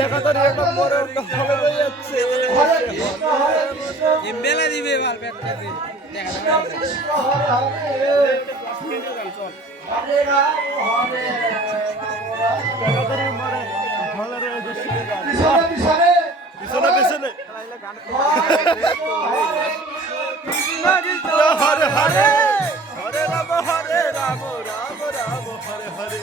দেখা তো একটা বড় একটা ফলে রয়ে যাচ্ছে এমবেলা দিবে এবার ব্যাটটাতে দেখা যাবে হরে রাম হরে দেখা তো মানে ফলে রয়ে যাচ্ছে পিছনে পিছনে পিছনে পিছনে হরে হরে হরে রাম রাম রাম হরে হরে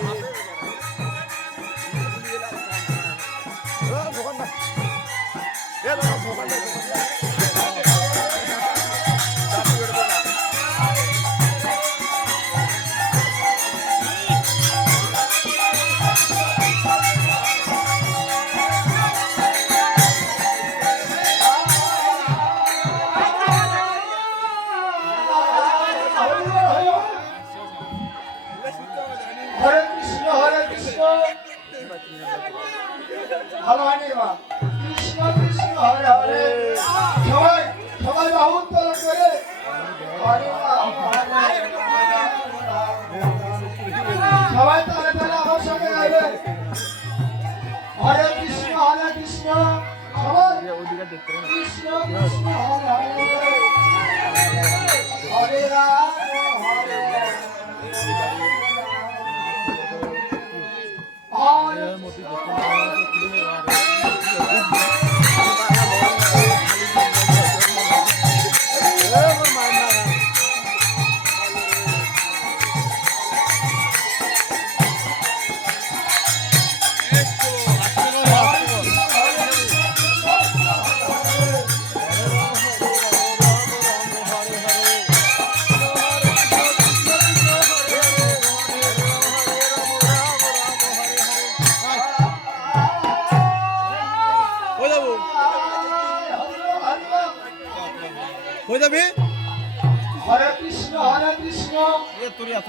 হরে কৃষ্ণ ভালো হয়নি বা কৃষ্ণ কৃষ্ণ হরে হরে সবাই সবাই বাহু উত্তোলন করে হরে রাম হরে সবাই তালে তালে আমার সঙ্গে গাইবে হরে কৃষ্ণ সবাই কৃষ্ণ কৃষ্ণ হরে হরে হরে রাম হরে হয়ে যাবে হরে কৃষ্ণ তোর এত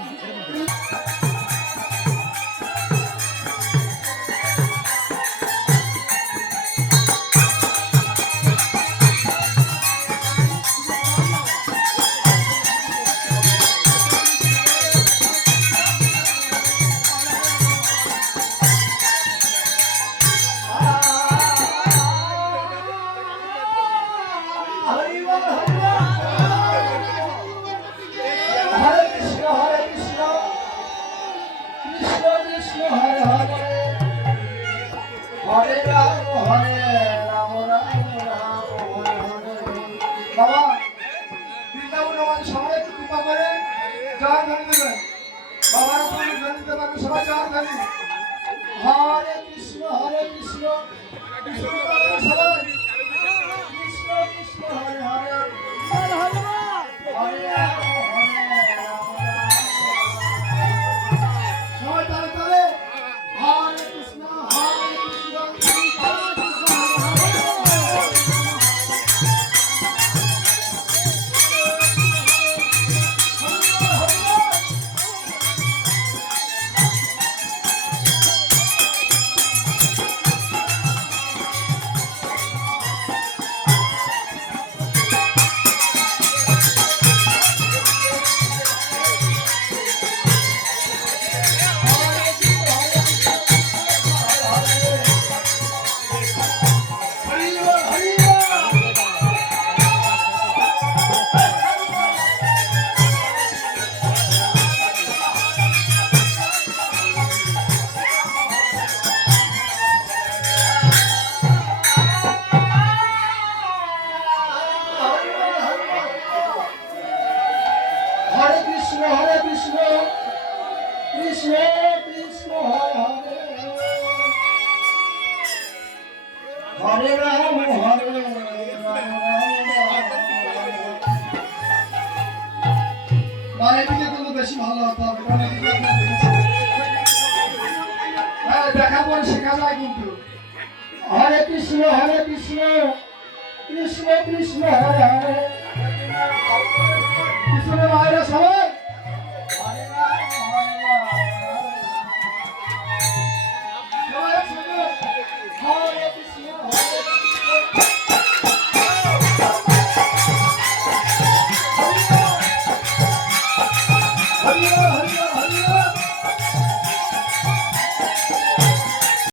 হরে রাম রাম রাম হরে হরে বাবা বৃন্দাবন আমার সবাই একটু কৃপা করে জয় ধরে দেবেন বাবার উপরে ধরে দিতে পারবে সবাই জয় ধরে হরে কৃষ্ণ কৃষ্ণ সবাই কৃষ্ণ কৃষ্ণ হরে হরে হরে হরে রাম সবাই তালে তালে হরে কৃষ্ণ কৃষ্ণ কৃষ্ণ হরে রাম মায়ের দিকে কিন্তু বেশি ভালো হতে হবে দেখা পরে শেখা যায় কিন্তু হরে কৃষ্ণ কৃষ্ণ কৃষ্ণ হরে হরে কৃষ্ণ মায়েরা সবাই হরে